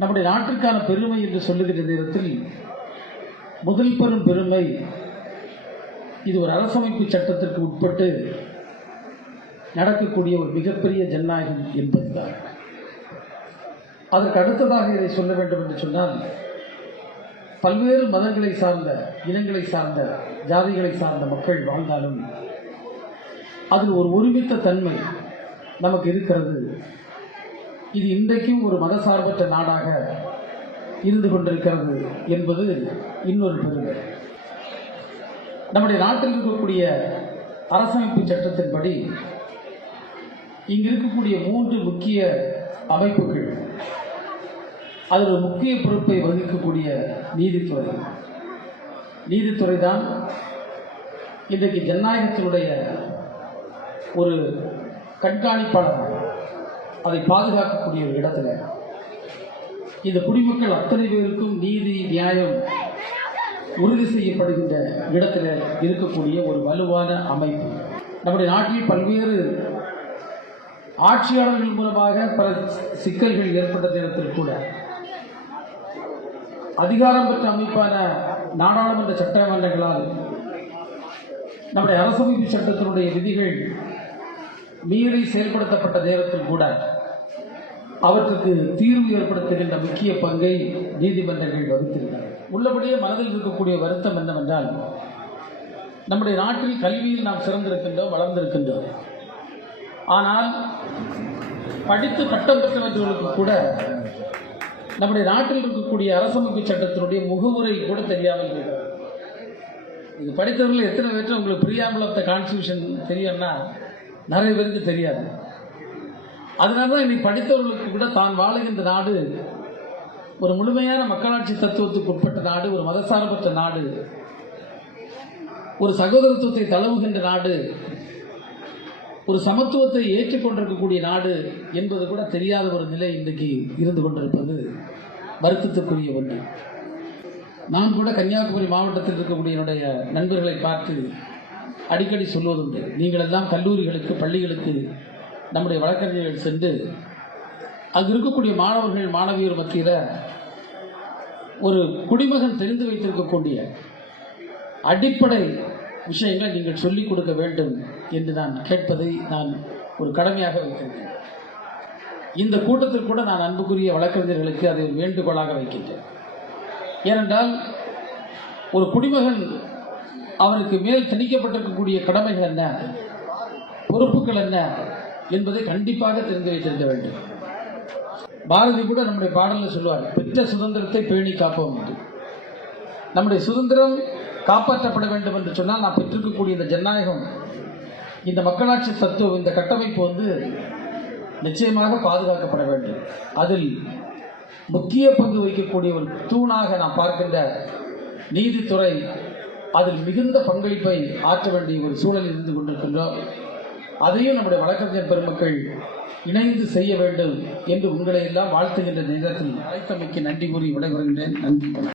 நம்முடைய நாட்டிற்கான பெருமை என்று சொல்லுகிற நேரத்தில் முதல் பெரும் பெருமை இது ஒரு அரசமைப்பு சட்டத்திற்கு உட்பட்டு நடக்கக்கூடிய ஒரு மிகப்பெரிய ஜனநாயகம் என்பதுதான். அதற்கு அடுத்ததாக இதை சொல்ல வேண்டும் என்று சொன்னால் பல்வேறு மதங்களை சார்ந்த இனங்களை சார்ந்த ஜாதிகளை சார்ந்த மக்கள் வாழ்ந்தாலும் அதில் ஒரு ஒருமித்த தன்மை நமக்கு இருக்கிறது. இது இன்றைக்கும் ஒரு மதசார்பற்ற நாடாக இருந்து கொண்டிருக்கிறது என்பது இன்னொரு பெருமை. நம்முடைய நாட்டில் இருக்கக்கூடிய அரசமைப்பு சட்டத்தின்படி இங்கு இருக்கக்கூடிய மூன்று முக்கிய அமைப்புகள் அதில் ஒரு முக்கிய பொறுப்பை வகிக்கக்கூடிய நீதித்துறை. நீதித்துறை தான் இன்றைக்கு ஜனநாயகத்தினுடைய ஒரு கண்காணிப்பாளர். அதை பாதுகாக்கக்கூடிய ஒரு இடத்துல. இந்த குடிமக்கள் அத்தனை பேருக்கும் நீதி நியாயம் உறுதி செய்யப்படுகின்ற இடத்துல இருக்கக்கூடிய ஒரு வலுவான அமைப்பு. நம்முடைய நாட்டில் பல்வேறு ஆட்சியாளர்கள் மூலமாக பல சிக்கல்கள் ஏற்பட்ட நேரத்தில் கூட அதிகாரம் பெற்ற அமைப்பான நாடாளுமன்ற சட்டமன்றங்களால் நம்முடைய அரசமைப்பு சட்டத்தினுடைய விதிகள் மீறி செயல்படுத்தப்பட்ட நேரத்தில் கூட அவற்றுக்கு தீர்வு ஏற்படுத்துகின்ற முக்கிய பங்கை நீதிமன்றங்கள் வகுத்திருக்கிறது. உள்ளபடியே மனதில் இருக்கக்கூடிய வருத்தம் என்னவென்றால் நம்முடைய நாட்டில் கல்வியில் நாம் சிறந்திருக்கின்றோம் வளர்ந்திருக்கின்றோம். ஆனால் படித்து பட்டம் பெற்றவர்களுக்கு கூட நம்முடைய நாட்டில் இருக்கக்கூடிய அரசமைப்பு சட்டத்தினுடைய முகமுறை கூட தெரியாமல் இது படித்தவர்கள் எத்தனை பேர் உங்களுக்கு பிரியாமல் கான்ஸ்டியூஷன் தெரியும்னா நிறைய பேருக்கு தெரியாது. அதனால தான் இன்னைக்கு படித்தவர்களுக்கு கூட தான் வாழுகின்ற நாடு ஒரு முழுமையான மக்களாட்சி தத்துவத்துக்கு உட்பட்ட நாடு ஒரு மதசார்பற்ற நாடு ஒரு சகோதரத்துவத்தை தழுவுகின்ற நாடு ஒரு சமத்துவத்தை ஏற்றுக்கொண்டிருக்கக்கூடிய நாடு என்பது கூட தெரியாத ஒரு நிலை இன்றைக்கு இருந்து கொண்டிருப்பது வருத்தத்துக்குரிய ஒன்று. நான் கூட கன்னியாகுமரி மாவட்டத்தில் இருக்கக்கூடிய என்னுடைய நண்பர்களை பார்த்து அடிக்கடி சொல்வதுண்டு நீங்கள் எல்லாம் கல்லூரிகளுக்கு பள்ளிகளுக்கு நம்முடைய வழக்கறிஞர்கள் சென்று அங்கு இருக்கக்கூடிய மாணவர்கள் மாணவியர் மத்தியில் ஒரு குடிமகன் தெரிந்து வைத்திருக்கக்கூடிய அடிப்படை விஷயங்களை நீங்கள் சொல்லிக் கொடுக்க வேண்டும் என்று நான் கேட்பதை நான் ஒரு கடமையாக வைக்கின்றேன். இந்த கூட்டத்தில் கூட நான் அன்புக்குரிய வழக்கறிஞர்களுக்கு அதை வேண்டுகோளாக வைக்கின்றேன். ஏனென்றால் ஒரு குடிமகன் அவனுக்கு மேல் திணிக்கப்பட்டிருக்கக்கூடிய கடமைகள் என்ன? பொறுப்புகள் என்ன? என்பதை கண்டிப்பாக தெரிந்து வைத்திருக்க வேண்டும். பாரதி கூட நம்முடைய பாடலில் சொல்லுவார் பெற்ற சுதந்திரத்தை பேணி காப்போம் என்று. நம்முடைய சுதந்திரம் காப்பாற்றப்பட வேண்டும் என்று சொன்னால் நான் பெற்றிருக்கக்கூடிய இந்த ஜனநாயகம் இந்த மக்களாட்சி தத்துவம் இந்த கட்டமைப்பு வந்து நிச்சயமாக பாதுகாக்கப்பட வேண்டும். அதில் முக்கிய பங்கு வகிக்கக்கூடிய ஒரு தூணாக நான் பார்க்கின்ற நீதித்துறை அதில் மிகுந்த பங்களிப்பை ஆற்ற வேண்டிய ஒரு சூழலில் இருந்து கொண்டிருக்கின்றோம். அதையும் நம்முடைய வழக்கறிஞர் பெருமக்கள் இணைந்து செய்ய வேண்டும் என்று உங்களை எல்லாம் வாழ்த்துகின்ற நேரத்தில் அழைத்தமைக்கு நன்றி கூறி விடைபெறுகின்றேன். நன்றி.